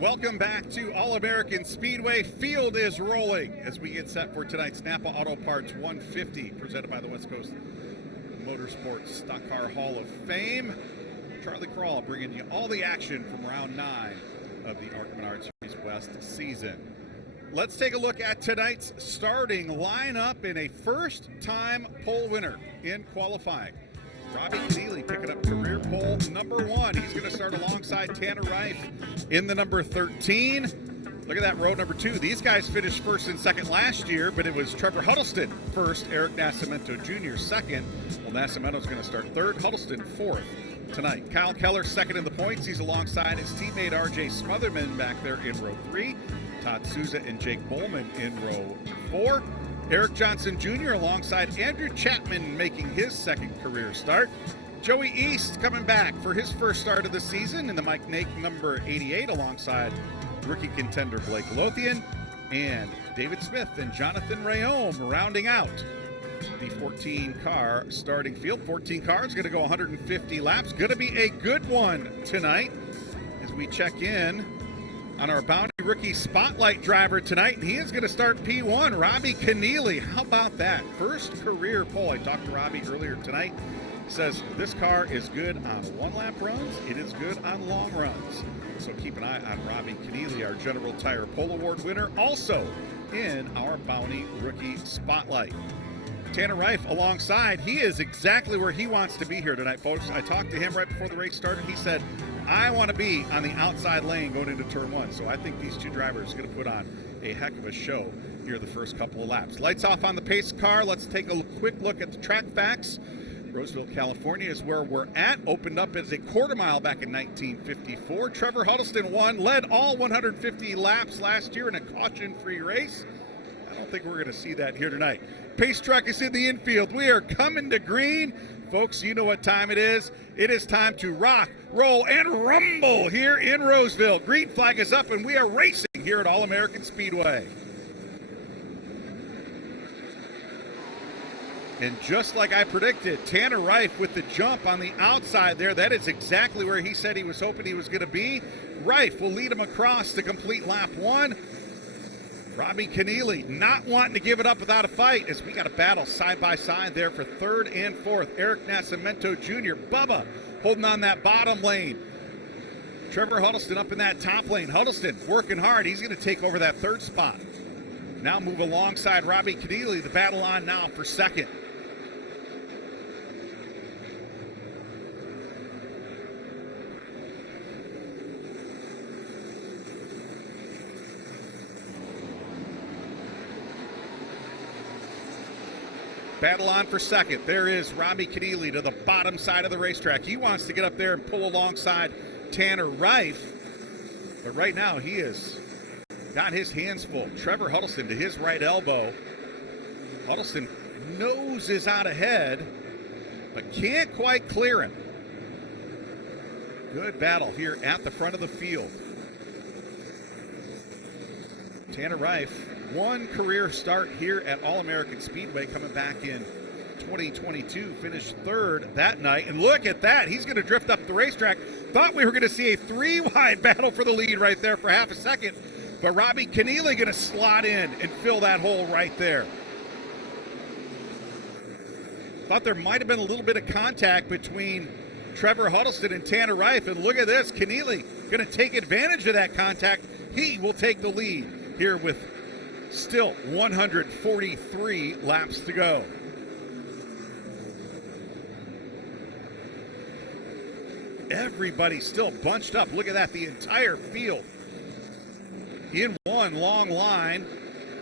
Welcome back to All American Speedway. Field is rolling as we get set for tonight's NAPA Auto Parts 150, presented by the West Coast Motorsports Stock Car Hall of Fame. Charlie Crawl bringing you all the action from round 9 of the ARCA Menards Series West season. Let's take a look at tonight's starting lineup in a first-time pole winner in qualifying. Robbie Keneally picking up career pole number 1. He's going to start alongside Tanner Reif in the number 13. Look at that, row number 2. These guys finished first and second last year, but it was Trevor Huddleston first, Eric Nascimento Jr. second. Well, Nascimento's going to start third, Huddleston fourth tonight. Kyle Keller second in the points. He's alongside his teammate R.J. Smotherman back there in row 3. Todd Souza and Jake Bowman in row 4. Eric Johnson Jr. alongside Andrew Chapman making his second career start. Joey East coming back for his first start of the season in the Mike Nake number 88 alongside rookie contender Blake Lothian. And David Smith and Jonathan Rayome rounding out the 14-car starting field. 14 cars, going to go 150 laps. Going to be a good one tonight as we check in on our Bounty Rookie Spotlight driver tonight. And he is going to start P1, Robbie Keneally. How about that? First career pole. I talked to Robbie earlier tonight. He says this car is good on one-lap runs. It is good on long runs. So keep an eye on Robbie Keneally, our General Tire Pole Award winner, also in our Bounty Rookie Spotlight. Tanner Reif alongside. He is exactly where he wants to be here tonight, folks. I talked to him right before the race started. He said, I want to be on the outside lane going into turn 1. So I think these two drivers are going to put on a heck of a show here the first couple of laps. Lights off on the pace car. Let's take a quick look at the track facts. Roseville, California is where we're at. Opened up as a quarter mile back in 1954. Trevor Huddleston won, led all 150 laps last year in a caution-free race. I don't think we're going to see that here tonight. Pace truck is in the infield. We are coming to green. Folks, you know what time it is. It is time to rock, roll, and rumble here in Roseville. Green flag is up, and we are racing here at All American Speedway. And just like I predicted, Tanner Reif with the jump on the outside there. That is exactly where he said he was hoping he was going to be. Reif will lead him across to complete lap 1. Robbie Keneally not wanting to give it up without a fight as we got a battle side by side there for 3rd and 4th. Eric Nascimento Jr. Bubba holding on that bottom lane. Trevor Huddleston up in that top lane. Huddleston working hard. He's going to take over that 3rd spot. Now move alongside Robbie Keneally. The battle on now for 2nd. Battle on for 2nd. There is Robbie Keneally to the bottom side of the racetrack. He wants to get up there and pull alongside Tanner Reif. But right now he has got his hands full. Trevor Huddleston to his right elbow. Huddleston noses out ahead, but can't quite clear him. Good battle here at the front of the field. Tanner Reif, one career start here at All American Speedway, coming back in 2022, finished 3rd that night. And look at that, he's going to drift up the racetrack. Thought we were going to see a 3-wide battle for the lead right there for half a second, but Robbie Keneally going to slot in and fill that hole right there. Thought there might have been a little bit of contact between Trevor Huddleston and Tanner Reif, and look at this, Keneally going to take advantage of that contact. He will take the lead here with still 143 laps to go. Everybody still bunched up. Look at that, the entire field in one long line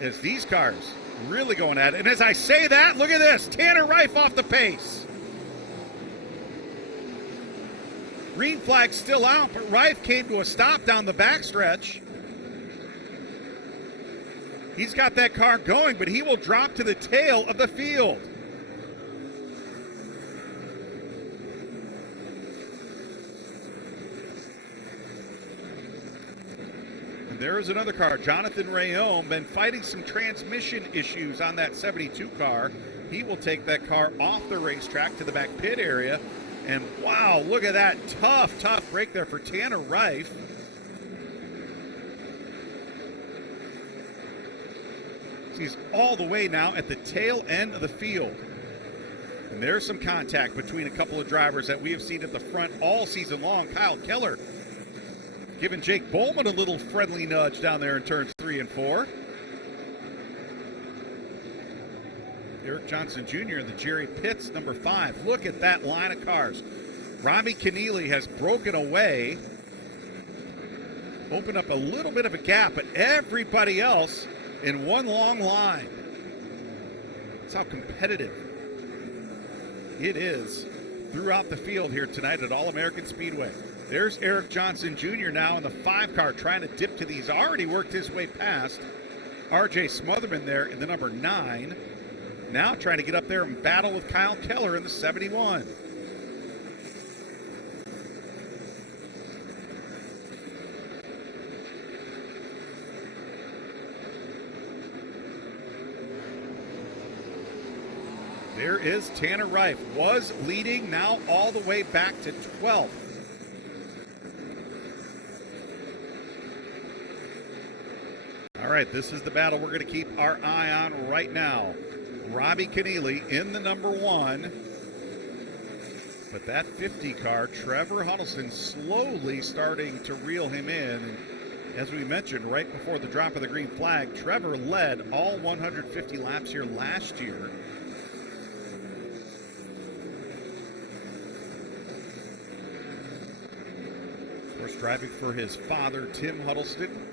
as these cars really going at it. And as I say that, look at this, Tanner Reif off the pace. Green flag still out, but Reif came to a stop down the backstretch. He's got that car going, but he will drop to the tail of the field. And there is another car. Jonathan Rayome been fighting some transmission issues on that 72 car. He will take that car off the racetrack to the back pit area. And wow, look at that tough break there for Tanner Reif. He's all the way now at the tail end of the field. And there's some contact between a couple of drivers that we have seen at the front all season long. Kyle Keller giving Jake Bowman a little friendly nudge down there in turns 3 and 4. Eric Johnson Jr. in the Jerry Pitts, number 5. Look at that line of cars. Robbie Keneally has broken away, opened up a little bit of a gap, but everybody else in one long line. That's how competitive it is throughout the field here tonight at All American Speedway. There's Eric Johnson Jr. now in the 5 car trying to dip to these. Already worked his way past RJ Smotherman there in the number 9. Now trying to get up there and battle with Kyle Keller in the 71. There is Tanner Reif, was leading, now all the way back to 12th. All right, this is the battle we're going to keep our eye on right now. Robbie Keneally in the number 1. But that 50 car, Trevor Huddleston, slowly starting to reel him in. And as we mentioned right before the drop of the green flag, Trevor led all 150 laps here last year. Of course, driving for his father, Tim Huddleston.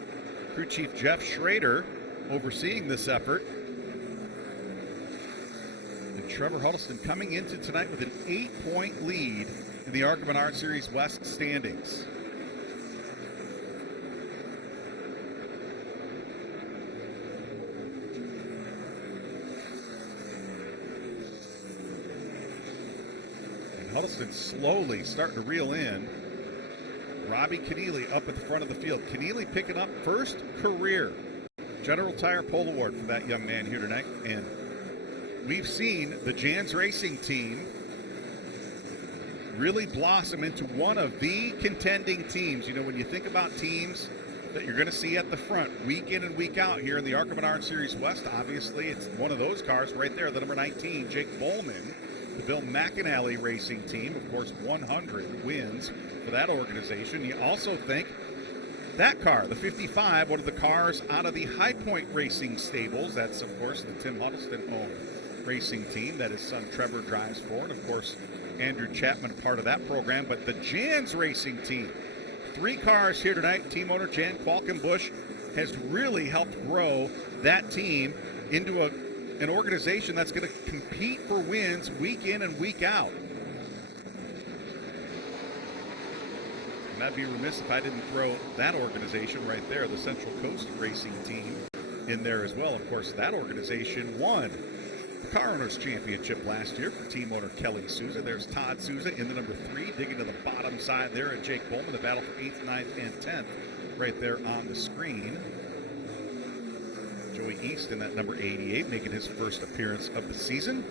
Crew Chief Jeff Schrader overseeing this effort. And Trevor Huddleston coming into tonight with an 8-point lead in the ARCA Menards Series West standings. And Huddleston slowly starting to reel in. Robbie Keneally up at the front of the field. Keneally picking up first career General Tire Pole Award for that young man here tonight. And we've seen the Jans Racing team really blossom into one of the contending teams. You know, when you think about teams that you're going to see at the front week in and week out here in the ARCA Menards Series West, obviously it's one of those cars right there, the number 19, Jake Bowman, the Bill McAnally Racing team. Of course, 100 wins for that organization. You also think that car, the 55, one of the cars out of the High Point Racing stables. That's, of course, the Tim Huddleston-owned racing team that his son Trevor drives for. And, of course, Andrew Chapman, part of that program. But the Jans Racing team, 3 cars here tonight. Team owner Jan Qualkenbush has really helped grow that team into an organization that's going to compete for wins week in and week out. And I'd be remiss if I didn't throw that organization right there, the Central Coast Racing team, in there as well. Of course, that organization won the Car Owners Championship last year for team owner Kelly Souza. There's Todd Souza in the number 3, digging to the bottom side there, and Jake Bowman, the battle for 8th, 9th, and 10th right there on the screen. Joey East in that number 88, making his first appearance of the season.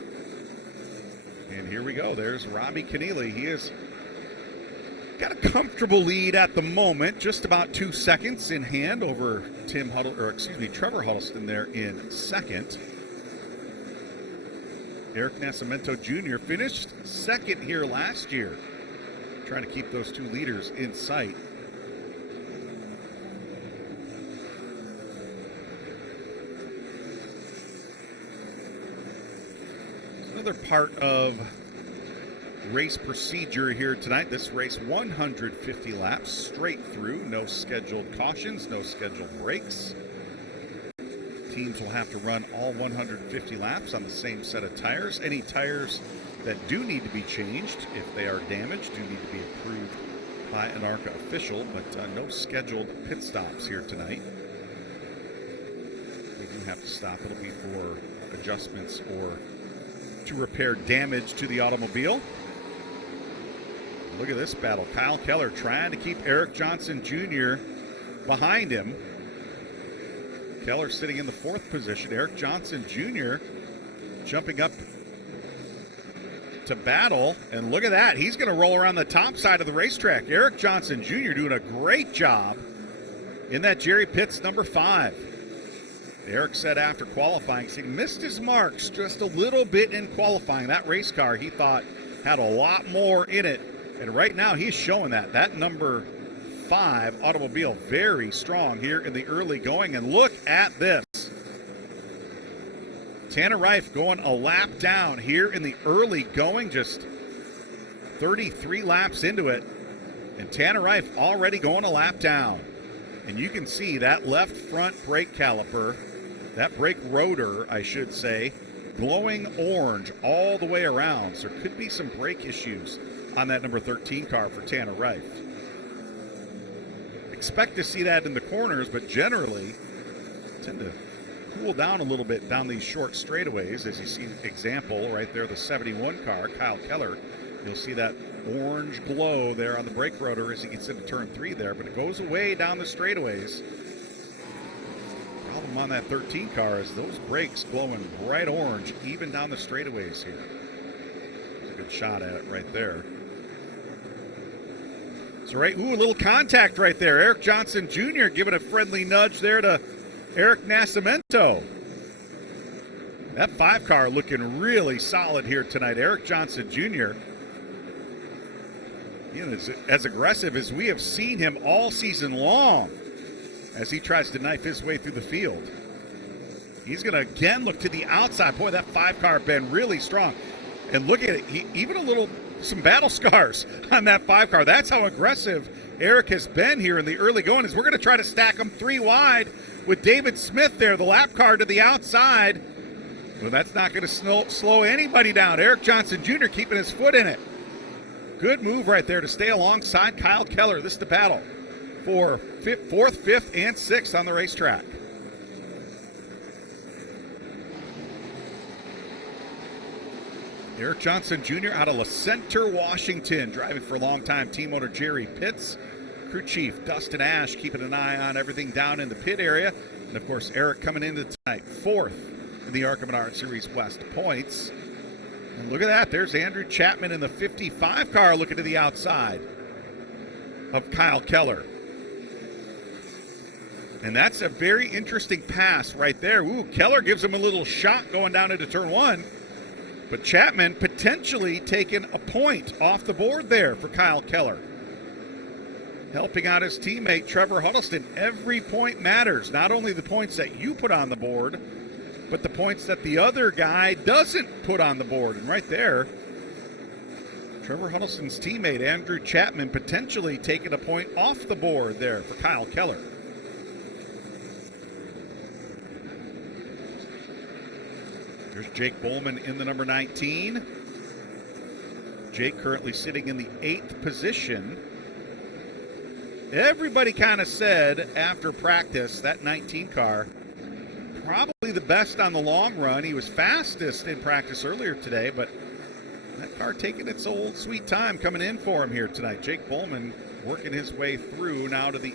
And here we go. There's Robbie Keneally. He has got a comfortable lead at the moment, just about 2 seconds in hand over Trevor Huddleston there in second. Eric Nascimento Jr. finished second here last year, trying to keep those 2 leaders in sight. Another part of race procedure here tonight. This race 150 laps straight through, no scheduled cautions, no scheduled breaks. Teams will have to run all 150 laps on the same set of tires. Any tires that do need to be changed, if they are damaged, do need to be approved by an ARCA official, but no scheduled pit stops here tonight. We do have to stop. It'll be for adjustments or to repair damage to the automobile. Look at this battle. Kyle Keller trying to keep Eric Johnson Jr. behind him. Keller sitting in the 4th position. Eric Johnson Jr. jumping up to battle. And look at that. He's going to roll around the top side of the racetrack. Eric Johnson Jr. doing a great job in that Jerry Pitts number 5. Eric said after qualifying, he missed his marks just a little bit in qualifying. That race car, he thought, had a lot more in it. And right now, he's showing that. That number 5 automobile, very strong here in the early going. And look at this. Tanner Reif going a lap down here in the early going, just 33 laps into it. And Tanner Reif already going a lap down. And you can see that left front brake caliper, that brake rotor, I should say, glowing orange all the way around. So there could be some brake issues on that number 13 car for Tanner Reif. Expect to see that in the corners, but generally tend to cool down a little bit down these short straightaways. As you see, example right there, the 71 car, Kyle Keller. You'll see that orange glow there on the brake rotor as he gets into turn 3 there, but it goes away down the straightaways. Problem on that 13 car is those brakes glowing bright orange even down the straightaways here. That's a good shot at it right there. So a little contact right there. Eric Johnson Jr. giving a friendly nudge there to Eric Nascimento. That 5 car looking really solid here tonight. Eric Johnson Jr. Is as aggressive as we have seen him all season long as he tries to knife his way through the field. He's going to again look to the outside. Boy, that 5 car been really strong. And look at it, some battle scars on that 5 car. That's how aggressive Eric has been here in the early going. As we're going to try to stack him 3 wide with David Smith there, the lap car to the outside. Well, that's not going to slow anybody down. Eric Johnson Jr. keeping his foot in it. Good move right there to stay alongside Kyle Keller. This is the battle for 4th, 5th, and 6th on the racetrack. Eric Johnson Jr. out of La Center, Washington, driving for longtime team owner Jerry Pitts. Crew chief Dustin Ash keeping an eye on everything down in the pit area. And, of course, Eric coming into tonight, 4th in the ARCA Menards Series West points. And look at that. There's Andrew Chapman in the 55 car looking to the outside of Kyle Keller. And that's a very interesting pass right there. Ooh, Keller gives him a little shot going down into turn 1. But Chapman potentially taking a point off the board there for Kyle Keller. Helping out his teammate Trevor Huddleston. Every point matters. Not only the points that you put on the board, but the points that the other guy doesn't put on the board. And right there, Trevor Huddleston's teammate, Andrew Chapman, potentially taking a point off the board there for Kyle Keller. There's Jake Bowman in the number 19. Jake currently sitting in the 8th position. Everybody kind of said after practice, that 19 car, probably the best on the long run. He was fastest in practice earlier today, but that car taking its old sweet time coming in for him here tonight. Jake Bowman working his way through now to the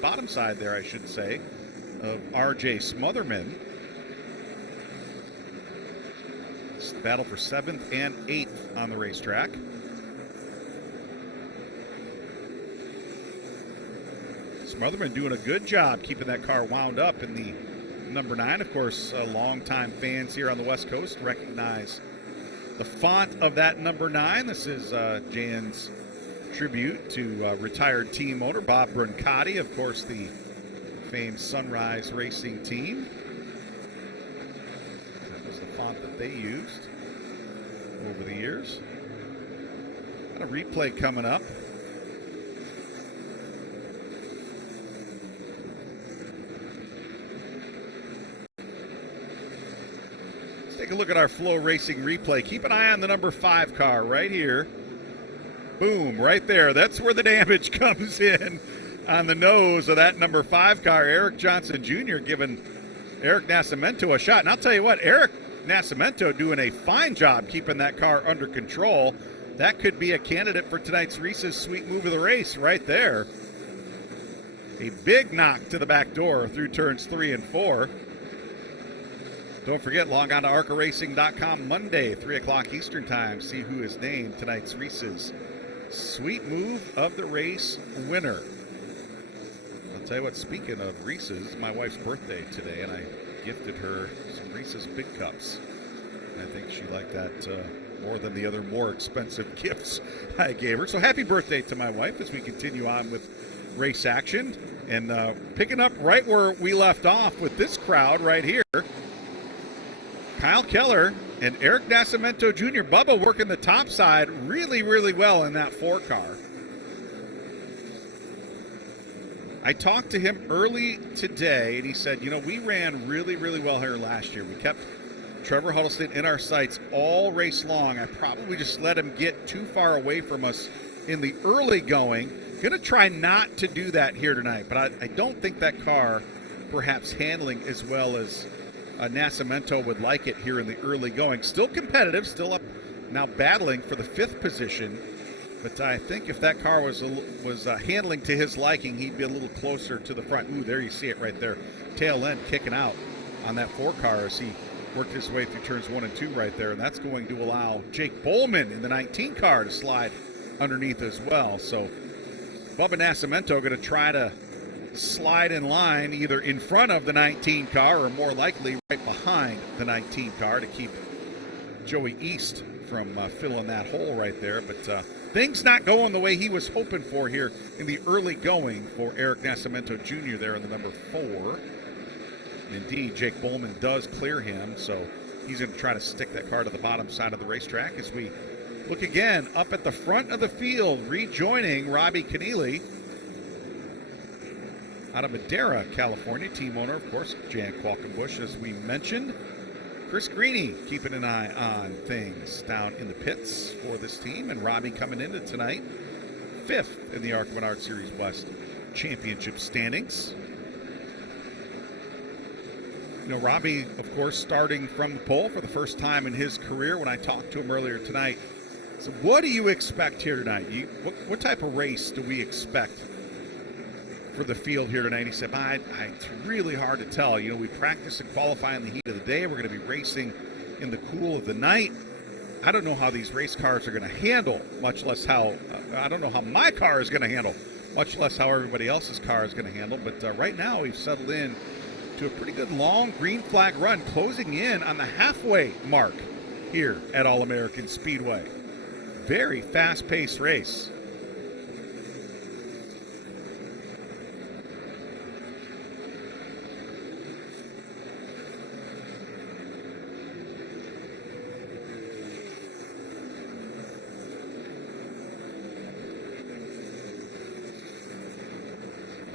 bottom side there, I should say, of R.J. Smotherman. It's the battle for 7th and 8th on the racetrack. Smotherman doing a good job keeping that car wound up in the number 9. Of course, longtime fans here on the West Coast recognize the font of that number 9. This is Jan's tribute to retired team owner Bob Brancati, of course, the famed Sunrise Racing team. That was the font that they used over the years. Got a replay coming up. Take a look at our Flow Racing replay. Keep an eye on the number 5 car right here. Boom, right there. That's where the damage comes in on the nose of that number 5 car. Eric Johnson Jr. giving Eric Nascimento a shot. And I'll tell you what, Eric Nascimento doing a fine job keeping that car under control. That could be a candidate for tonight's Reese's Sweet Move of the Race right there. A big knock to the back door through turns 3 and 4. Don't forget, log on to ARCARacing.com Monday, 3 o'clock Eastern Time. See who is named tonight's Reese's Sweet Move of the Race winner. Tell you what, speaking of Reese's, my wife's birthday today, and I gifted her some Reese's Big Cups. And I think she liked that more than the other more expensive gifts I gave her. So happy birthday to my wife as we continue on with race action. And picking up right where we left off with this crowd right here. Kyle Keller and Eric Nascimento Jr. Bubba working the top side really, really well in that 4-car. I talked to him early today, and he said, you know, we ran really, really well here last year. We kept Trevor Huddleston in our sights all race long. I probably just let him get too far away from us in the early going. Going to try not to do that here tonight, but I don't think that car perhaps handling as well as Nascimento would like it here in the early going. Still competitive, still up now battling for the 5th position. But I think if that car was handling to his liking, he'd be a little closer to the front. Ooh, there you see it right there. Tail end kicking out on that 4-car as he worked his way through turns 1 and 2 right there. And that's going to allow Jake Bowman in the 19 car to slide underneath as well. So Bubba Nascimento going to try to slide in line either in front of the 19 car or more likely right behind the 19 car to keep Joey East from filling that hole right there. But things not going the way he was hoping for here in the early going for Eric Nascimento Jr. there in the number 4. Indeed, Jake Bowman does clear him, so he's going to try to stick that car to the bottom side of the racetrack as we look again up at the front of the field, rejoining Robbie Keneally out of Madera, California. Team owner, of course, Jan Qualkenbush, as we mentioned. Chris Greeny keeping an eye on things down in the pits for this team. And Robbie coming into tonight, 5th in the ARCA Menards Series West championship standings. You know, Robbie, of course, starting from the pole for the first time in his career. When I talked to him earlier tonight, so what do you expect here tonight? What type of race do we expect for the field here tonight? He said, it's really hard to tell. You know, we practice and qualify in the heat of the day. We're going to be racing in the cool of the night. I don't know how these race cars are going to handle, much less how, I don't know how my car is going to handle, much less how everybody else's car is going to handle. But right now we've settled in to a pretty good long green flag run, closing in on the halfway mark here at All American Speedway. Very fast-paced race.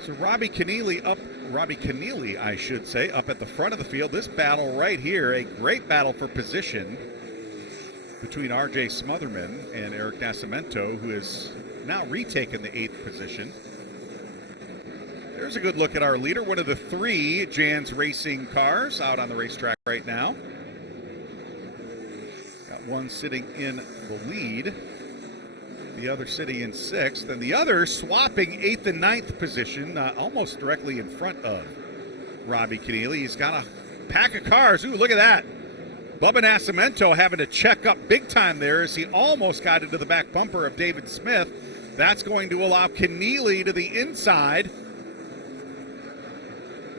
So Robbie Keneally, I should say, up at the front of the field. This battle right here, a great battle for position between R.J. Smotherman and Eric Nascimento, who has now retaken the 8th position. There's a good look at our leader, one of the 3 Jan's Racing cars out on the racetrack right now. Got one sitting in the lead, the other sitting in 6th, and the other swapping 8th and 9th position, almost directly in front of Robbie Keneally. He's got a pack of cars. Ooh, look at that. Bubba Nascimento having to check up big time there as he almost got into the back bumper of David Smith. That's going to allow Keneally to the inside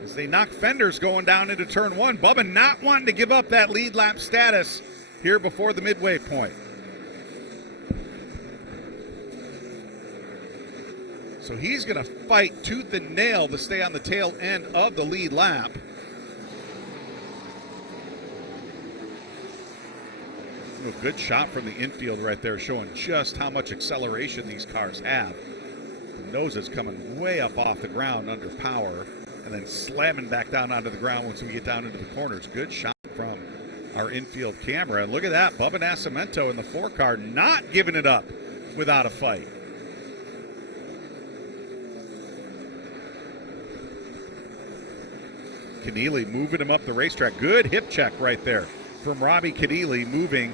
as they knock fenders going down into turn 1. Bubba not wanting to give up that lead lap status here before the midway point. So he's going to fight tooth and nail to stay on the tail end of the lead lap. A good shot from the infield right there, showing just how much acceleration these cars have. The noses coming way up off the ground under power and then slamming back down onto the ground once we get down into the corners. Good shot from our infield camera. And look at that, Bubba Nascimento in the 4-car not giving it up without a fight. Keneally moving him up the racetrack. Good hip check right there from Robbie Keneally, moving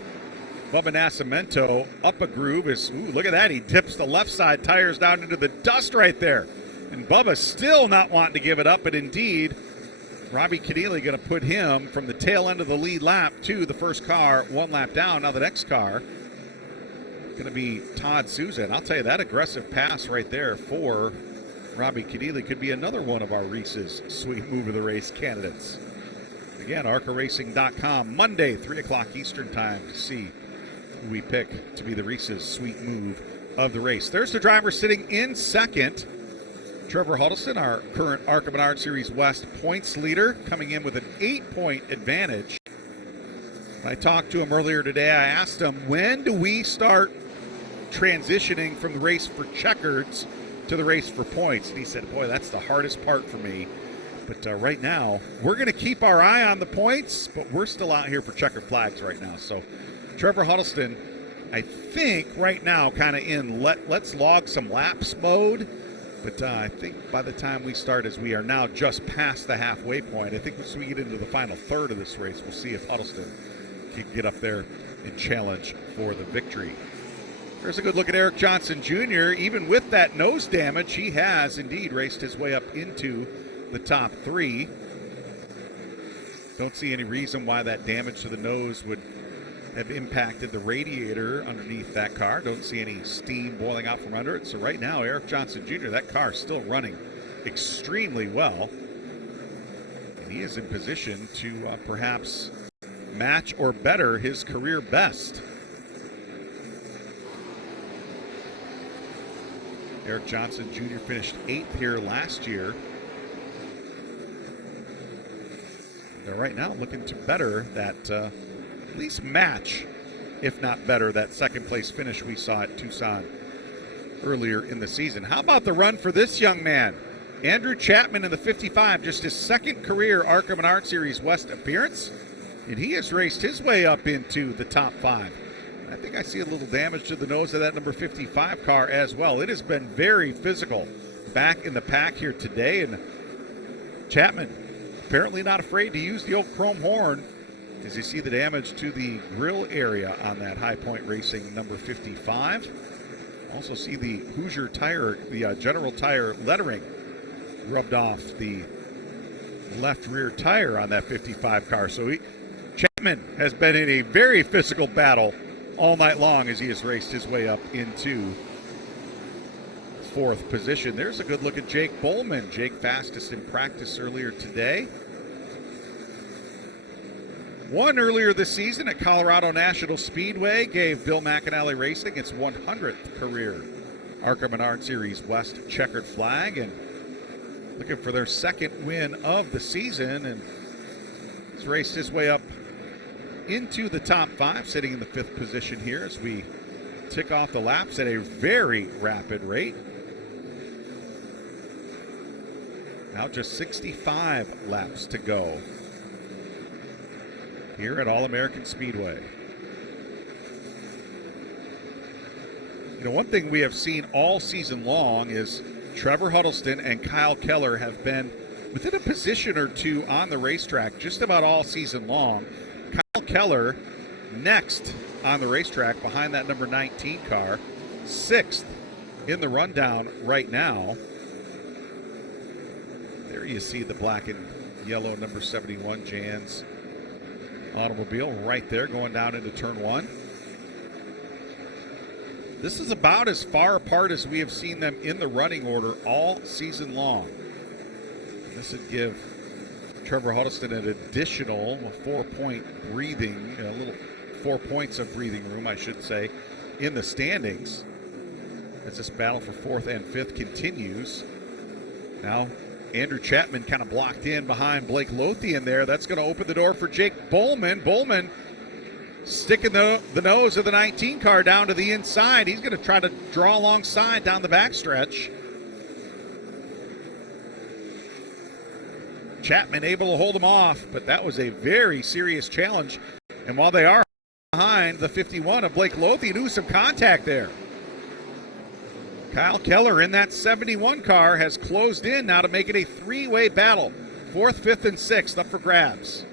Bubba Nascimento up a groove. Ooh, look at that. He tips the left side tires down into the dust right there. And Bubba still not wanting to give it up, but indeed, Robbie Keneally going to put him from the tail end of the lead lap to the first car, 1 lap down. Now the next car going to be Todd Souza. And I'll tell you, that aggressive pass right there for Robbie Cadilli could be another one of our Reese's Sweet Move of the Race candidates. Again, ARCARacing.com, Monday, 3 o'clock Eastern Time to see who we pick to be the Reese's Sweet Move of the race. There's the driver sitting in second. Trevor Huddleston, our current ARCA Menards Series West points leader, coming in with an 8-point advantage. I talked to him earlier today. I asked him, when do we start transitioning from the race for checkers to the race for points? And he said, boy, that's the hardest part for me. But right now, we're going to keep our eye on the points, but we're still out here for checkered flags right now. So Trevor Huddleston, I think right now kind of in let's log some laps mode. But I think by the time we start, as we are now just past the halfway point, I think once we get into the final third of this race, we'll see if Huddleston can get up there and challenge for the victory. There's a good look at Eric Johnson Jr. Even with that nose damage, he has indeed raced his way up into the top three. Don't see any reason why that damage to the nose would have impacted the radiator underneath that car. Don't see any steam boiling out from under it. So right now, Eric Johnson Jr., that car is still running extremely well. And he is in position to perhaps match or better his career best. Eric Johnson Jr. finished 8th here last year. They're right now looking to better that, at least match, if not better, that second place finish we saw at Tucson earlier in the season. How about the run for this young man? Andrew Chapman in the 55, just his second career ARCA Menards Series West appearance, and he has raced his way up into the top 5. I think I see a little damage to the nose of that number 55 car as well. It has been very physical back in the pack here today, and Chapman apparently not afraid to use the old chrome horn as you see the damage to the grill area on that High Point Racing number 55. Also see the Hoosier tire, the General Tire lettering rubbed off the left rear tire on that 55 car. So Chapman has been in a very physical battle all night long as he has raced his way up into 4th position. There's a good look at Jake Bowman. Jake fastest in practice earlier today. Won earlier this season at Colorado National Speedway, gave Bill McAnally Racing its 100th career ARCA Menards Series West checkered flag, and looking for their second win of the season, and he's raced his way up into the top 5, sitting in the 5th position here as we tick off the laps at a very rapid rate. Now just 65 laps to go here at All American Speedway. You know, one thing we have seen all season long is Trevor Huddleston and Kyle Keller have been within a position or two on the racetrack just about all season long. Kyle Keller next on the racetrack behind that number 19 car, 6th in the rundown right now. There you see the black and yellow number 71 Jan's automobile right there going down into turn 1. This is about as far apart as we have seen them in the running order all season long. This would give Trevor Huddleston an additional 4-point breathing, a little 4 points of breathing room, I should say, in the standings as this battle for 4th and 5th continues. Now Andrew Chapman kind of blocked in behind Blake Lothian there. That's going to open the door for Jake Bowman. Bowman sticking the nose of the 19 car down to the inside. He's going to try to draw alongside down the backstretch. Chapman able to hold him off, but that was a very serious challenge. And while they are behind the 51 of Blake Lothian, ooh, some contact there. Kyle Keller in that 71 car has closed in now to make it a 3-way battle. 4th, 5th, and 6th up for grabs.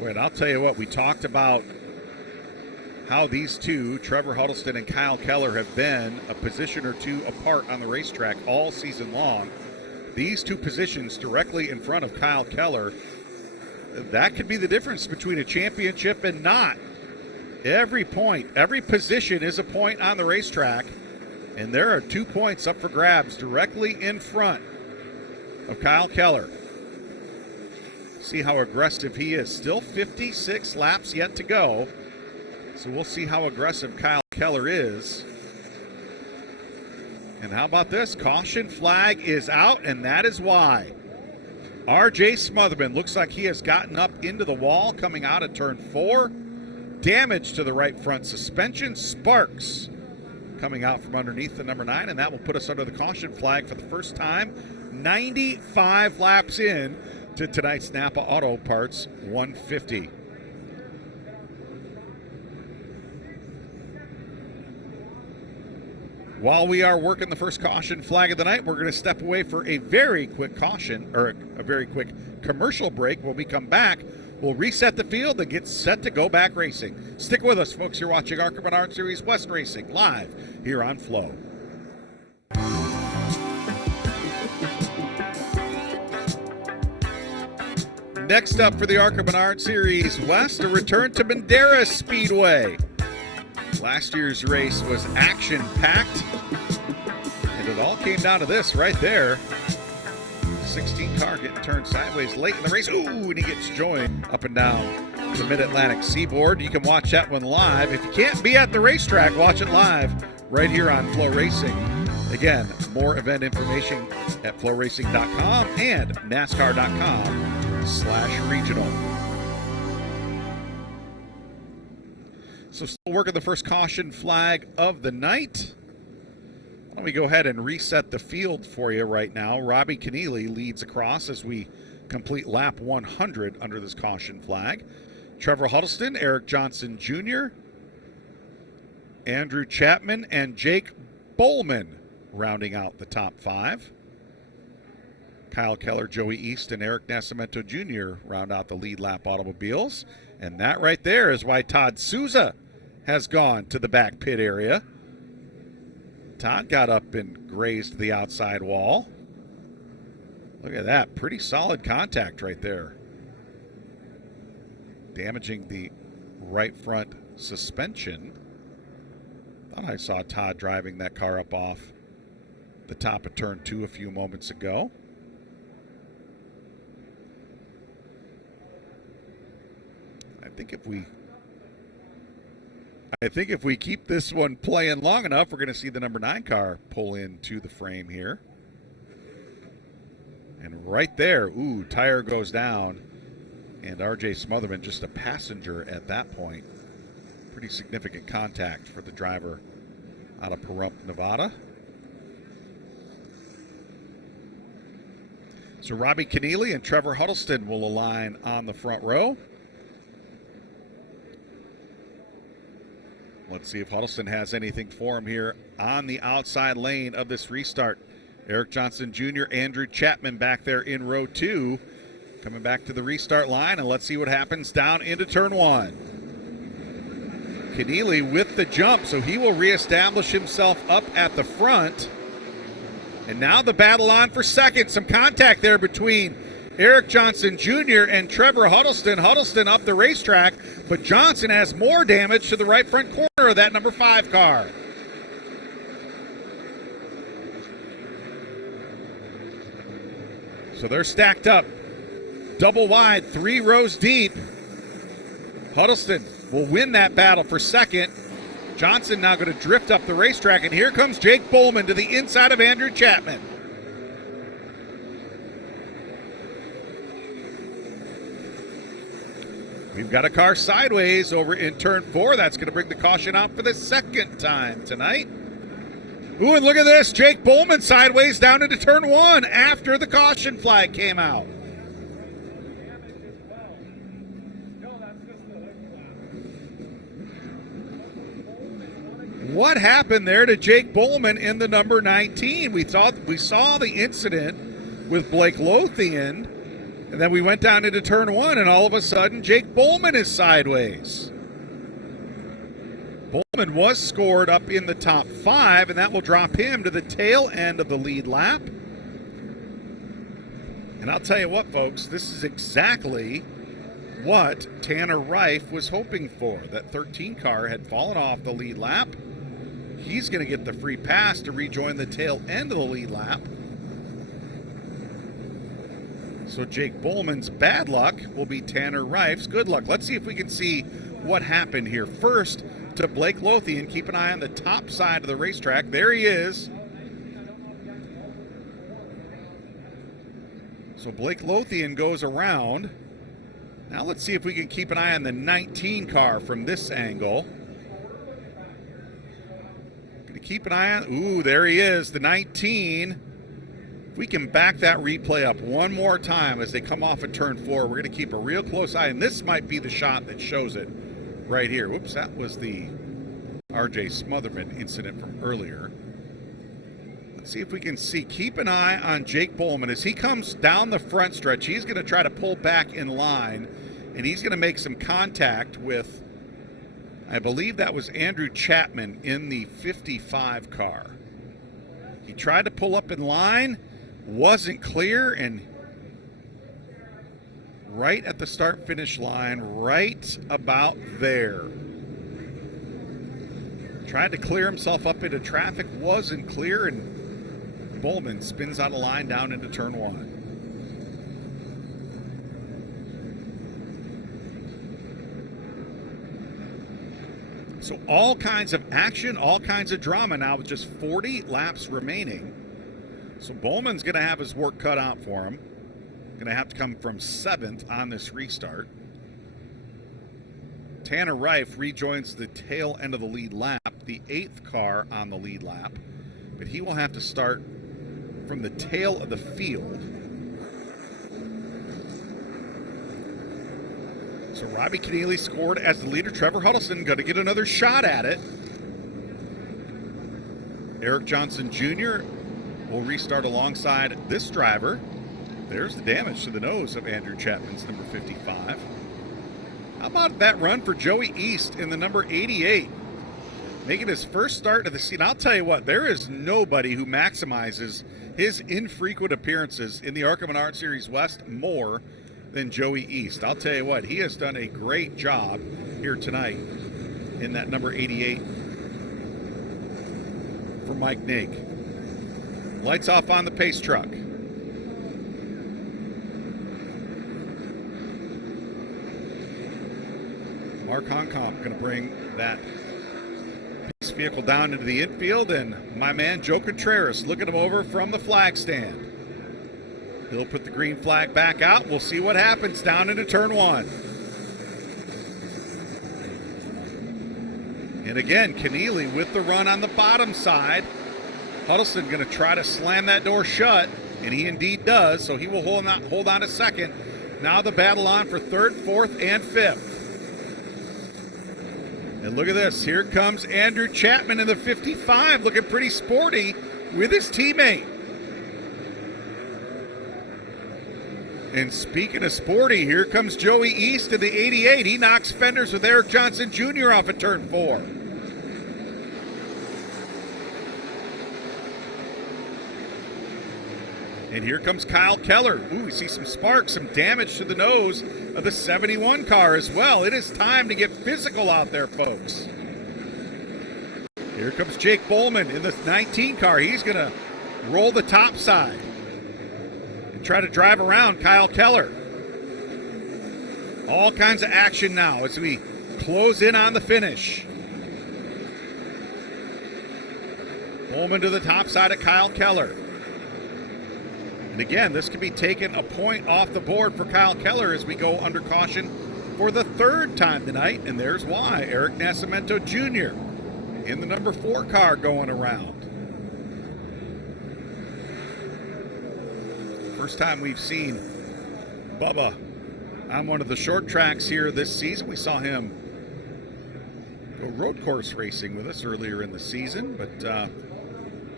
Boy, and I'll tell you what, we talked about how these two, Trevor Huddleston and Kyle Keller, have been a position or two apart on the racetrack all season long. these two positions directly in front of Kyle Keller, that could be the difference between a championship and not. Every point, every position is a point on the racetrack, and there are 2 points up for grabs directly in front of Kyle Keller. See how aggressive he is. Still 56 laps yet to go, so we'll see how aggressive Kyle Keller is. And how about this? Caution flag is out, and that is why. R.J. Smotherman looks like he has gotten up into the wall coming out of turn 4. Damage to the right front suspension. Sparks coming out from underneath the number 9, and that will put us under the caution flag for the first time. 95 laps in to tonight's NAPA Auto Parts 150. While we are working the first caution flag of the night, we're going to step away for a very quick caution, or a very quick commercial break. When we come back, we'll reset the field and get set to go back racing. Stick with us, folks. You're watching ARCA Menards Series West Racing live here on Flow. Next up for the ARCA Menards Series West, a return to Madera Speedway. Last year's race was action-packed, and it all came down to this right there. 16 car getting turned sideways late in the race. Ooh, and he gets joined up and down the Mid-Atlantic seaboard. You can watch that one live. If you can't be at the racetrack, watch it live right here on Flow Racing. Again, more event information at flowracing.com and nascar.com/regional. So still working the first caution flag of the night. Why don't we go ahead and reset the field for you right now. Robbie Keneally leads across as we complete lap 100 under this caution flag. Trevor Huddleston, Eric Johnson Jr., Andrew Chapman, and Jake Bowman rounding out the top 5. Kyle Keller, Joey East, and Eric Nascimento Jr. round out the lead lap automobiles. And that right there is why Todd Souza has gone to the back pit area. Todd got up and grazed the outside wall. Look at that. Pretty solid contact right there. Damaging the right front suspension. Thought I saw Todd driving that car up off the top of turn 2 a few moments ago. I think if we keep this one playing long enough, we're going to see the number 9 car pull into the frame here. And right there, ooh, tire goes down. And R.J. Smotherman just a passenger at that point. Pretty significant contact for the driver out of Pahrump, Nevada. So Robbie Keneally and Trevor Huddleston will align on the front row. Let's see if Huddleston has anything for him here on the outside lane of this restart. Eric Johnson Jr., Andrew Chapman back there in row 2. Coming back to the restart line, and let's see what happens down into turn 1. Keneally with the jump, so he will reestablish himself up at the front. And now the battle on for second. Some contact there between Eric Johnson Jr. and Trevor Huddleston. Huddleston up the racetrack, but Johnson has more damage to the right front corner of that number 5 car. So they're stacked up. Double wide, 3 rows deep. Huddleston will win that battle for second. Johnson now going to drift up the racetrack, and here comes Jake Bowman to the inside of Andrew Chapman. We've got a car sideways over in turn 4. That's going to bring the caution out for the second time tonight. Ooh, and look at this. Jake Bowman sideways down into turn 1 after the caution flag came out. What happened there to Jake Bowman in the number 19? We saw the incident with Blake Lothian, and then we went down into turn 1, and all of a sudden Jake Bowman is sideways. Bowman was scored up in the top 5, and that will drop him to the tail end of the lead lap. And I'll tell you what, folks, this is exactly what Tanner Reif was hoping for. That 13 car had fallen off the lead lap. He's going to get the free pass to rejoin the tail end of the lead lap. So Jake Bowman's bad luck will be Tanner Reif's good luck. Let's see if we can see what happened here. First to Blake Lothian. Keep an eye on the top side of the racetrack. There he is. So Blake Lothian goes around. Now let's see if we can keep an eye on the 19 car from this angle. Gonna keep an eye on, ooh, there he is, the 19. If we can back that replay up one more time as they come off of turn 4, we're gonna keep a real close eye, and this might be the shot that shows it right here. Whoops, that was the RJ Smotherman incident from earlier. Let's see if we can see. Keep an eye on Jake Bowman as he comes down the front stretch. He's going to try to pull back in line, and he's going to make some contact with, I believe that was Andrew Chapman in the 55 car. He tried to pull up in line, wasn't clear, and right at the start-finish line, right about there. Tried to clear himself up into traffic, wasn't clear, and Bowman spins out of line down into turn 1. So all kinds of action, all kinds of drama now with just 40 laps remaining. So Bowman's going to have his work cut out for him. Going to have to come from 7th on this restart. Tanner Reif rejoins the tail end of the lead lap, the 8th car on the lead lap. But he will have to start from the tail of the field. So Robbie Keneally scored as the leader. Trevor Huddleston going to get another shot at it. Eric Johnson Jr. will restart alongside this driver. There's the damage to the nose of Andrew Chapman's number 55. How about that run for Joey East in the number 88? Making his first start of the season. I'll tell you what, there is nobody who maximizes his infrequent appearances in the ARCA Menards Series West more than Joey East. I'll tell you what, he has done a great job here tonight in that number 88 for Mike Nake. Lights off on the pace truck. Mark Honkamp going to bring that pace vehicle down into the infield, and my man Joe Contreras looking him over from the flag stand. He'll put the green flag back out. We'll see what happens down into turn 1. And again, Keneally with the run on the bottom side. Huddleston going to try to slam that door shut, and he indeed does, so he will hold on a second. Now the battle on for 3rd, 4th, and 5th. And look at this. Here comes Andrew Chapman in the 55, looking pretty sporty with his teammate. And speaking of sporty, here comes Joey East in the 88. He knocks fenders with Eric Johnson Jr. off at turn 4. And here comes Kyle Keller. Ooh, we see some sparks, some damage to the nose of the 71 car as well. It is time to get physical out there, folks. Here comes Jake Bowman in the 19 car. He's going to roll the top side and try to drive around Kyle Keller. All kinds of action now as we close in on the finish. Bowman to the top side of Kyle Keller. And again, this could be taking a point off the board for Kyle Keller as we go under caution for the 3rd time tonight. And there's why. Eric Nascimento Jr. in the number 4 car going around. First time we've seen Bubba on one of the short tracks here this season. We saw him go road course racing with us earlier in the season, but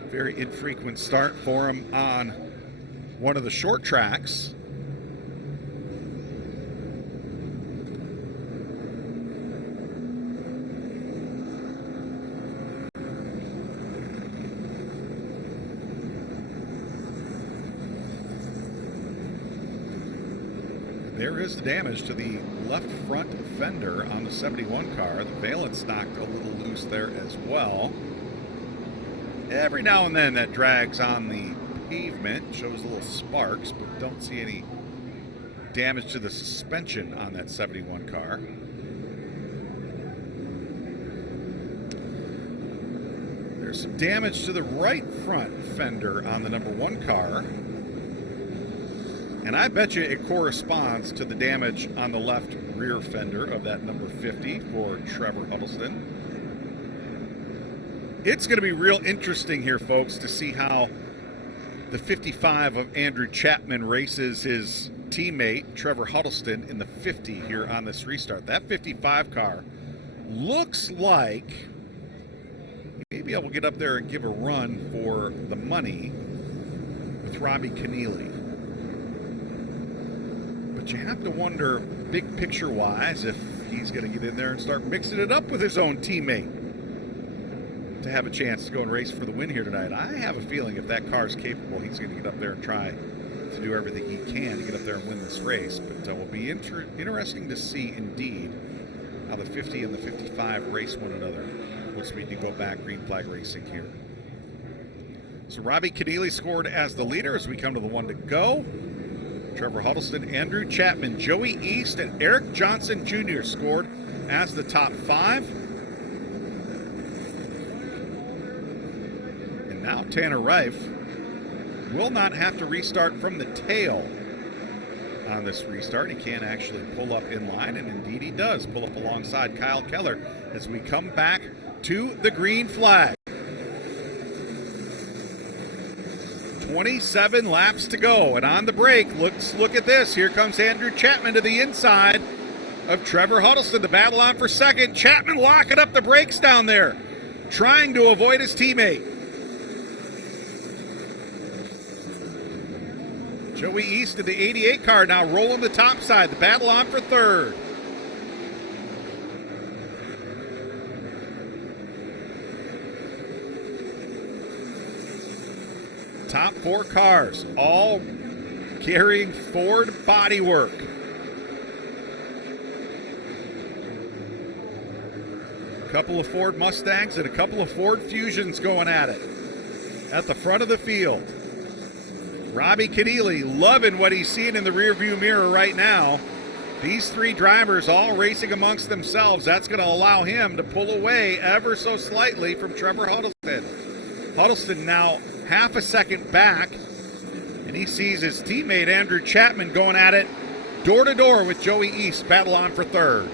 very infrequent start for him on one of the short tracks. there is the damage to the left front fender on the 71 car. The valence knocked a little loose there as well. Every now and then that drags on the pavement, shows little sparks, but don't see any damage to the suspension on that 71 car. There's some damage to the right front fender on the number 1 car. And I bet you it corresponds to the damage on the left rear fender of that number 50 for Trevor Huddleston. It's going to be real interesting here, folks, to see how the 55 of Andrew Chapman races his teammate, Trevor Huddleston, in the 50 here on this restart. That 55 car looks like he may be able to get up there and give a run for the money with Robbie Keneally. But you have to wonder, big picture-wise, if he's going to get in there and start mixing it up with his own teammate to have a chance to go and race for the win here tonight. I have a feeling if that car is capable, he's going to get up there and try to do everything he can to get up there and win this race. But it will be interesting to see, indeed, how the 50 and the 55 race one another once we do go back green flag racing here. So Robbie Keneally scored as the leader as we come to the one to go. Trevor Huddleston, Andrew Chapman, Joey East, and Eric Johnson Jr. scored as the top 5. And now Tanner Reif will not have to restart from the tail on this restart. He can actually pull up in line, and indeed he does pull up alongside Kyle Keller as we come back to the green flag. 27 laps to go, and on the break, let's look at this. Here comes Andrew Chapman to the inside of Trevor Huddleston. The battle on for second. Chapman locking up the brakes down there, trying to avoid his teammate. Joey East in the 88 car now rolling the top side. The battle on for third. Top 4 cars, all carrying Ford bodywork. A couple of Ford Mustangs and a couple of Ford Fusions going at it at the front of the field. Robbie Keneally loving what he's seeing in the rearview mirror right now. These 3 drivers all racing amongst themselves. That's going to allow him to pull away ever so slightly from Trevor Huddleston. Huddleston now half a second back, and he sees his teammate Andrew Chapman going at it door to door with Joey East, battle on for third.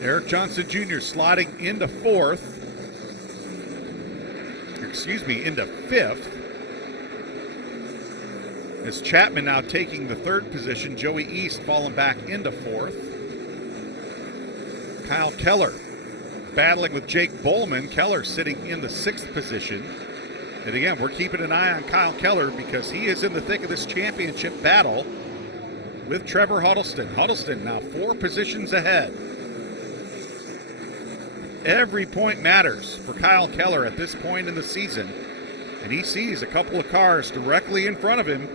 Eric Johnson Jr. sliding into into 5th. As Chapman now taking the 3rd position, Joey East falling back into 4th. Kyle Keller battling with Jake Bowman. Keller sitting in the 6th position. And again, we're keeping an eye on Kyle Keller because he is in the thick of this championship battle with Trevor Huddleston. Huddleston now 4 positions ahead. Every point matters for Kyle Keller at this point in the season. And he sees a couple of cars directly in front of him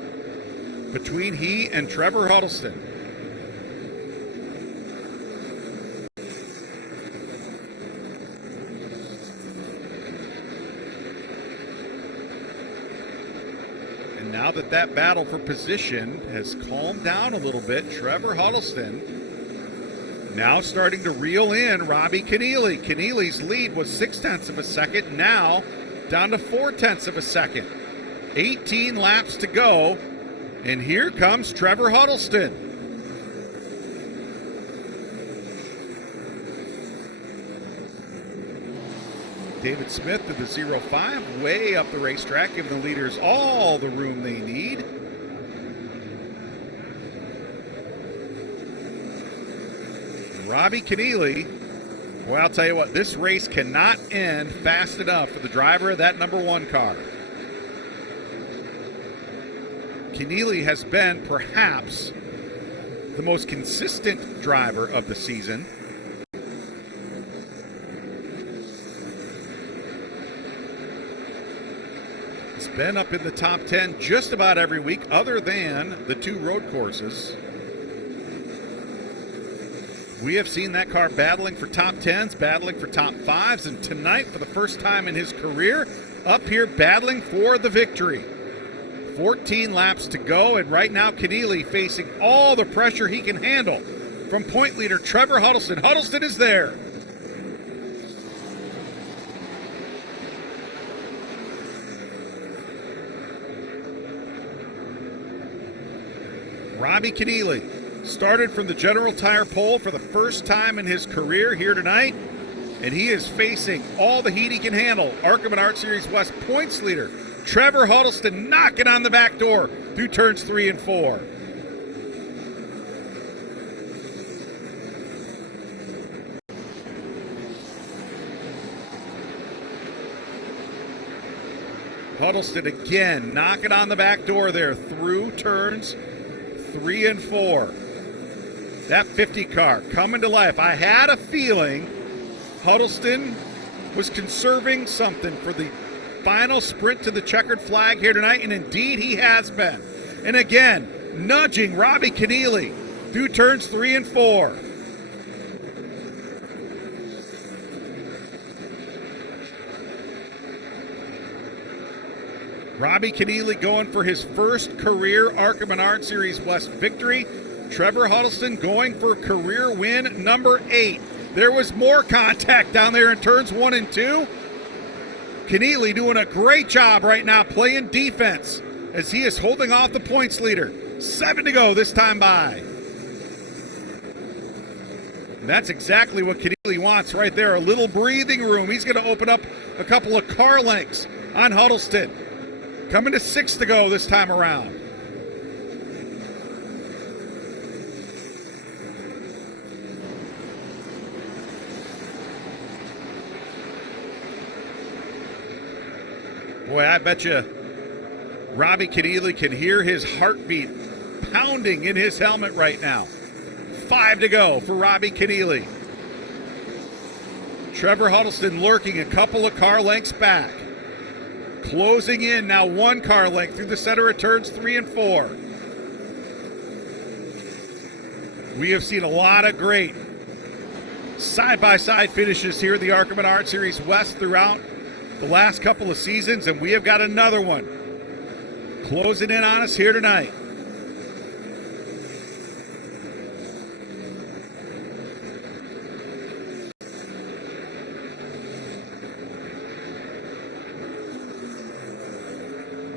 between he and Trevor Huddleston. And now that battle for position has calmed down a little bit, Trevor Huddleston now starting to reel in Robbie Keneally. Keneally's lead was 0.6 of a second, now down to 0.4 of a second. 18 laps to go, and here comes Trevor Huddleston. David Smith to the 0.5, way up the racetrack, giving the leaders all the room they need. Robbie Keneally, well, I'll tell you what, this race cannot end fast enough for the driver of that number 1 car. Keneally has been perhaps the most consistent driver of the season. Been up in the top 10 just about every week, other than the 2 road courses. We have seen that car battling for top 10s, battling for top 5s, and tonight, for the first time in his career, up here battling for the victory. 14 laps to go, and right now Keneally facing all the pressure he can handle from point leader Trevor Huddleston. Huddleston is there. Robbie Keneally started from the General Tire pole for the first time in his career here tonight, and he is facing all the heat he can handle. ARCA Menards Series West points leader Trevor Huddleston knocking on the back door through turns 3 and 4. Huddleston again knocking on the back door there through turns 3 and 4. That 50 car coming to life. I had a feeling Huddleston was conserving something for the final sprint to the checkered flag here tonight, and indeed he has been. And again, nudging Robbie Keneally through turns 3 and 4. Robbie Keneally going for his first career ARCA Menards Series West victory. Trevor Huddleston going for career win number 8. There was more contact down there in turns 1 and 2. Keneally doing a great job right now playing defense as he is holding off the points leader. 7 to go this time by. And that's exactly what Keneally wants right there, a little breathing room. He's going to open up a couple of car lengths on Huddleston. Coming to 6 to go this time around. Boy, I bet you Robbie Keneally can hear his heartbeat pounding in his helmet right now. 5 to go for Robbie Keneally. Trevor Huddleston lurking a couple of car lengths back. Closing in now 1 car length through the center of turns 3 and 4. We have seen a lot of great side-by-side finishes here in the ARCA Menards Series West throughout the last couple of seasons, and we have got another one closing in on us here tonight.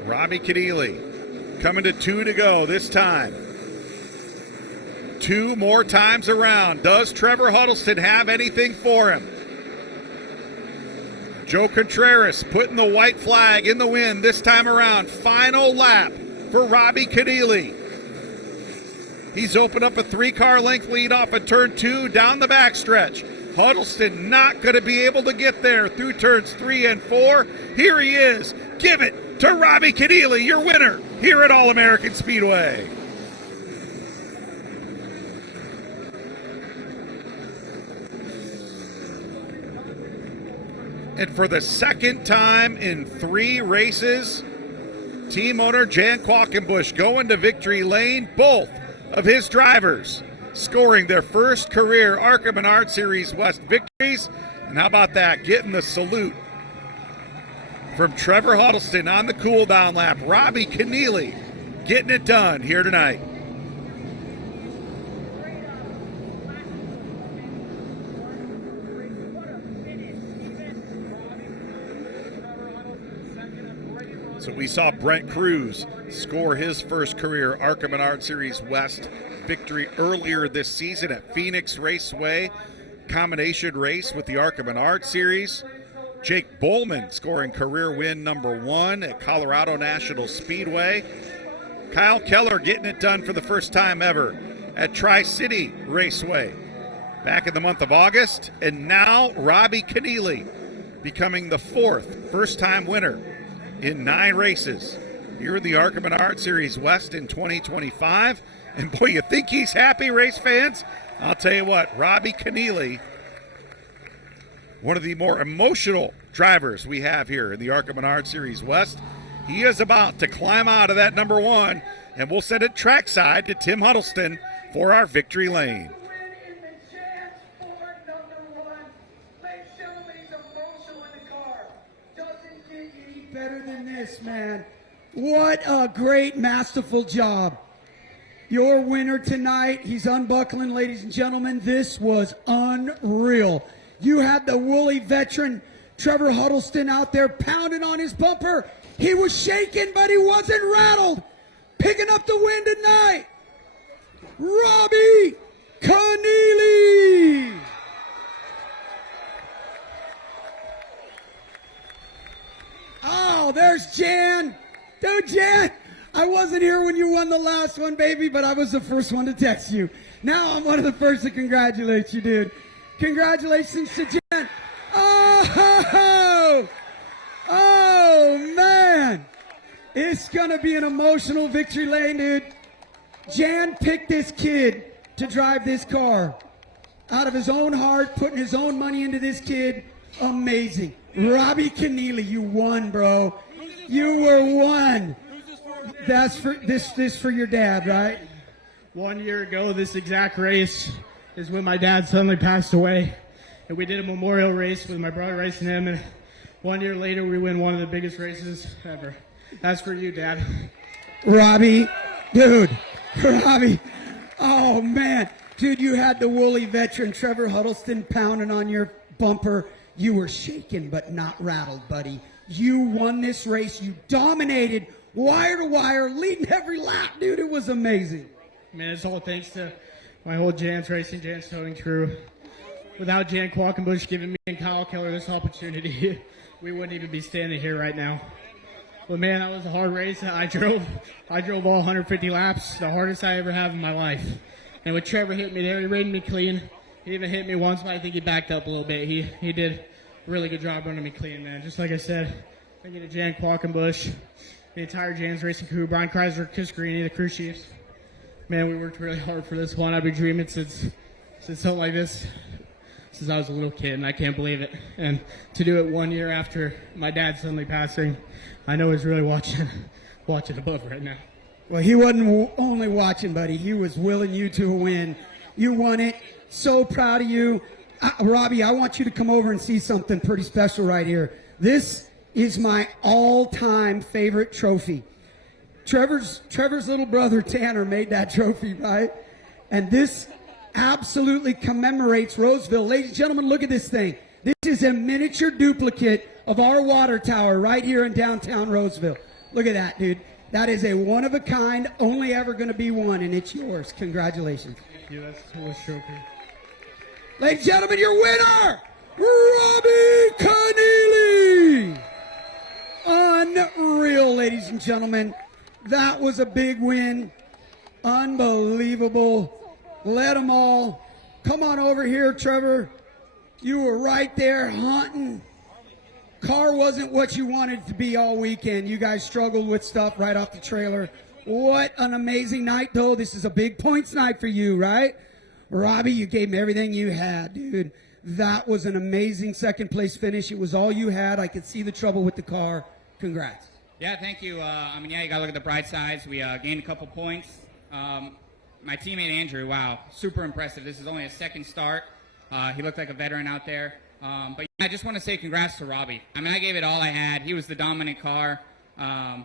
Robbie Keneally coming to 2 to go this time. 2 more times around. Does Trevor Huddleston have anything for him? Joe Contreras putting the white flag in the wind this time around. Final lap for Robbie Keneally. He's opened up a 3-car length lead off of turn 2 down the backstretch. Huddleston not going to be able to get there through turns 3 and 4. Here he is. Give it to Robbie Keneally, your winner here at All American Speedway. And for the second time in 3 races, team owner Jan Qualkenbush going to victory lane. Both of his drivers scoring their first career ARCA Menards Series West victories. And how about that? Getting the salute from Trevor Huddleston on the cool-down lap. Robbie Keneally getting it done here tonight. So we saw Brent Cruz score his first career ARCA Menards Series West victory earlier this season at Phoenix Raceway. Combination race with the ARCA Menards Series. Jake Bowman scoring career win number 1 at Colorado National Speedway. Kyle Keller getting it done for the first time ever at Tri-City Raceway back in the month of August. And now Robbie Keneally becoming the 4th first-time winner in 9 races here in the ARCA Menards Series West in 2025. And boy, you think he's happy, race fans? I'll tell you what, Robbie Keneally, one of the more emotional drivers we have here in the ARCA Menards Series West. He is about to climb out of that number 1, and we'll send it trackside to Tim Huddleston for our victory lane. Better than this, man. What a great, masterful job. Your winner tonight, he's unbuckling, ladies and gentlemen. This was unreal. You had the woolly veteran Trevor Huddleston out there pounding on his bumper. He was shaking, but he wasn't rattled. Picking up the win tonight, Robbie Keneally. Oh, there's Jan. Dude, Jan, I wasn't here when you won the last one, baby, but I was the first one to text you. Now I'm one of the first to congratulate you, dude. Congratulations to Jan. Oh, man. It's going to be an emotional victory lane, dude. Jan picked this kid to drive this car out of his own heart, putting his own money into this kid. Amazing. Robbie Keneally, you won, bro. You were one. That's for this for your dad, right? 1 year ago, this exact race is when my dad suddenly passed away. And we did a memorial race with my brother racing him. And 1 year later, we win one of the biggest races ever. That's for you, Dad. Robbie, dude, Robbie. Oh, man. Dude, you had the woolly veteran Trevor Huddleston pounding on your bumper. You were shaken but not rattled, buddy. You won this race. You dominated wire to wire, leading every lap, dude. It was amazing. Man, it's all thanks to my whole Jan's Racing, Jan's towing crew. Without Jan Qualkenbush giving me and Kyle Keller this opportunity, we wouldn't even be standing here right now. But man, that was a hard race. I drove all 150 laps, the hardest I ever have in my life. And with Trevor hitting me there, he rated me clean. He even hit me once, but I think he backed up a little bit. He did a really good job running me clean, man. Just like I said, thank you to Jan Qualkenbush, the entire Jan's Racing crew, Brian Kreiser, Chris Greeny, the crew chiefs. Man, we worked really hard for this one. I've been dreaming since something like this since I was a little kid, and I can't believe it. And to do it 1 year after my dad suddenly passing, I know he's really watching above right now. Well, he wasn't only watching, buddy. He was willing you to win. You won it. So proud of you. Robbie, I want you to come over and see something pretty special right here. This is my all-time favorite trophy. Trevor's little brother, Tanner, made that trophy, right? And this absolutely commemorates Roseville. Ladies and gentlemen, look at this thing. This is a miniature duplicate of our water tower right here in downtown Roseville. Look at that, dude. That is a one-of-a-kind, only ever going to be one, and it's yours. Congratulations. Thank you. That's the coolest trophy. Ladies and gentlemen, your winner, Robbie Keneally. Unreal, ladies and gentlemen. That was a big win. Unbelievable. Let them all. Come on over here, Trevor. You were right there hunting. Car wasn't what you wanted it to be all weekend. You guys struggled with stuff right off the trailer. What an amazing night, though. This is a big points night for you, right? Robbie, you gave me everything you had, dude. That was an amazing second place finish. It was all you had. I could see the trouble with the car. Congrats. Yeah, thank you. You got to look at the bright sides. We gained a couple points. My teammate Andrew, wow, super impressive. This is only a second start. He looked like a veteran out there. But I just want to say congrats to Robbie. I gave it all I had. He was the dominant car. I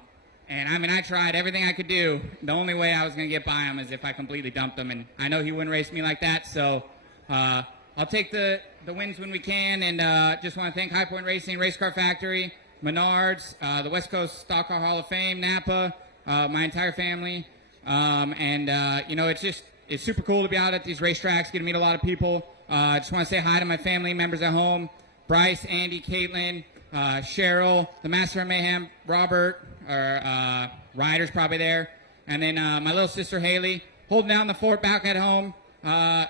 tried everything I could do. The only way I was going to get by him is if I completely dumped him. And I know he wouldn't race me like that. So I'll take the wins when we can. And just want to thank High Point Racing, Race Car Factory, Menards, the West Coast Stock Car Hall of Fame, NAPA, my entire family. It's super cool to be out at these racetracks, get to meet a lot of people. I just want to say hi to my family members at home, Bryce, Andy, Caitlin, Cheryl, the Master of Mayhem, Robert, Ryder's probably there, and then my little sister Haley, holding down the fort back at home,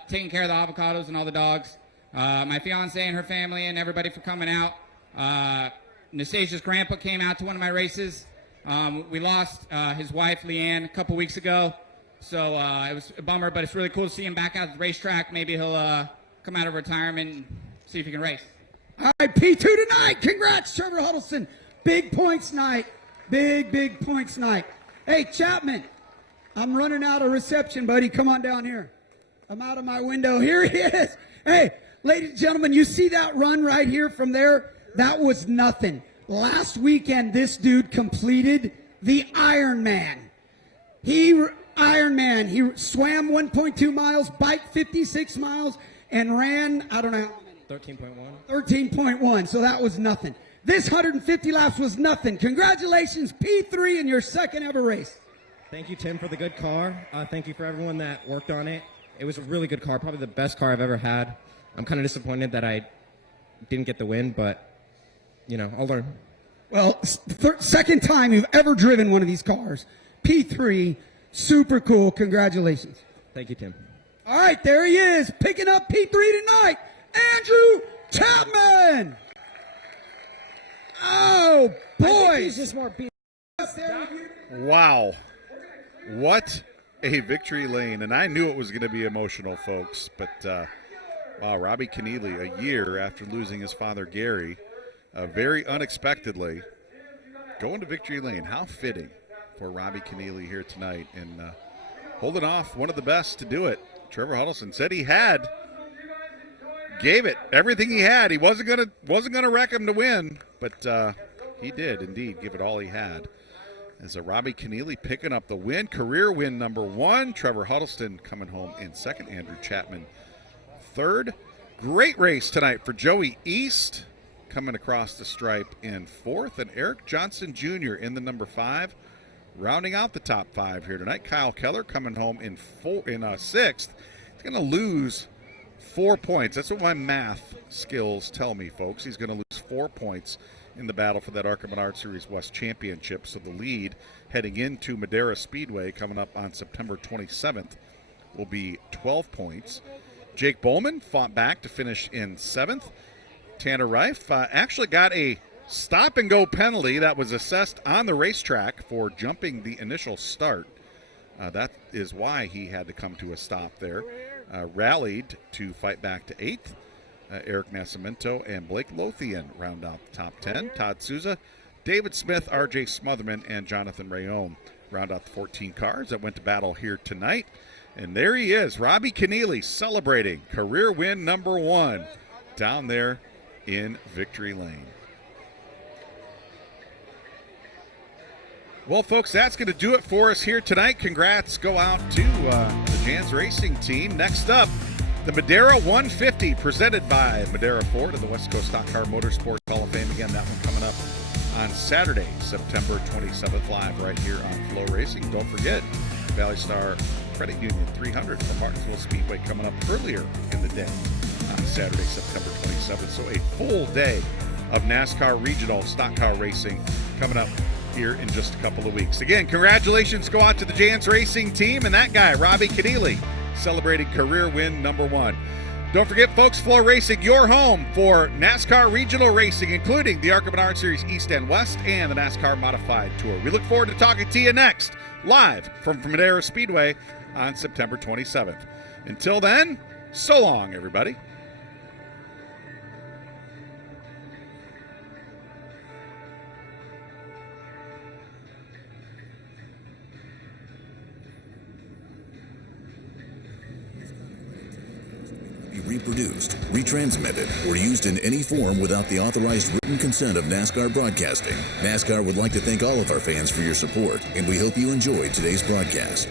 taking care of the avocados and all the dogs. My fiance and her family and everybody for coming out. Nastasia's grandpa came out to one of my races. We lost his wife, Leanne, a couple weeks ago. So it was a bummer, but it's really cool to see him back out at the racetrack. Maybe he'll come out of retirement and see if he can race. All right, P2 tonight. Congrats, Trevor Huddleston. Big points night. Big points night. Hey, Chapman, I'm running out of reception, buddy. Come on down here. I'm out of my window. Here he is. Hey, ladies and gentlemen, you see that run right here from there? That was nothing. Last weekend, this dude completed the Ironman. He swam 1.2 miles, biked 56 miles, and ran, I don't know how many. 13.1. 13.1, so that was nothing. This 150 laps was nothing. Congratulations, P3 in your second ever race. Thank you, Tim, for the good car. Thank you for everyone that worked on it. It was a really good car, probably the best car I've ever had. I'm kind of disappointed that I didn't get the win, but, you know, I'll learn. Well, second time you've ever driven one of these cars. P3, super cool. Congratulations. Thank you, Tim. All right, there he is, picking up P3 tonight, Andrew Chapman. Oh, boy. Wow. What a victory lane. And I knew it was going to be emotional, folks. But, wow, Robbie Keneally, a year after losing his father, Gary, very unexpectedly, going to victory lane. How fitting for Robbie Keneally here tonight. And holding off one of the best to do it. Trevor Huddleston said he gave it everything he had. He wasn't gonna wreck him to win, but he did indeed give it all he had. As a Robbie Keneally picking up the win, career win number 1. Trevor Huddleston coming home in second. Andrew Chapman third. Great race tonight for Joey East coming across the stripe in fourth, and Eric Johnson Jr. in the number 5. Rounding out the top 5 here tonight, Kyle Keller coming home in sixth. He's going to lose 4 points. That's what my math skills tell me, folks. He's going to lose 4 points in the battle for that ARCA Menards Series West championship. So the lead heading into Madera Speedway coming up on September 27th will be 12 points. Jake Bowman fought back to finish in 7th. Tanner Reif actually got a stop-and-go penalty that was assessed on the racetrack for jumping the initial start. That is why he had to come to a stop there. Rallied to fight back to 8th. Eric Nascimento and Blake Lothian round out the top 10. Todd Souza, David Smith, R.J. Smotherman, and Jonathan Rayome round out the 14 cars that went to battle here tonight. And there he is, Robbie Keneally, celebrating career win number 1 down there in Victory Lane. Well, folks, that's going to do it for us here tonight. Congrats go out to the Jans Racing team. Next up, the Madera 150 presented by Madera Ford and the West Coast Stock Car Motorsports Hall of Fame. Again, that one coming up on Saturday, September 27th, live right here on Flow Racing. Don't forget, Valley Star Credit Union 300 from Martinsville Speedway coming up earlier in the day on Saturday, September 27th. So a full day of NASCAR regional stock car racing coming up here in just a couple of weeks. Again, congratulations go out to the Jans Racing team and that guy, Robbie Keneally, celebrating career win number 1. Don't forget, folks, Flow Racing, your home for NASCAR regional racing, including the ARCA Menards Series East and West and the NASCAR Modified Tour. We look forward to talking to you next, live from Madera Speedway on September 27th. Until then, so long, everybody. Reproduced, retransmitted, or used in any form without the authorized written consent of NASCAR Broadcasting. NASCAR would like to thank all of our fans for your support, and we hope you enjoyed today's broadcast.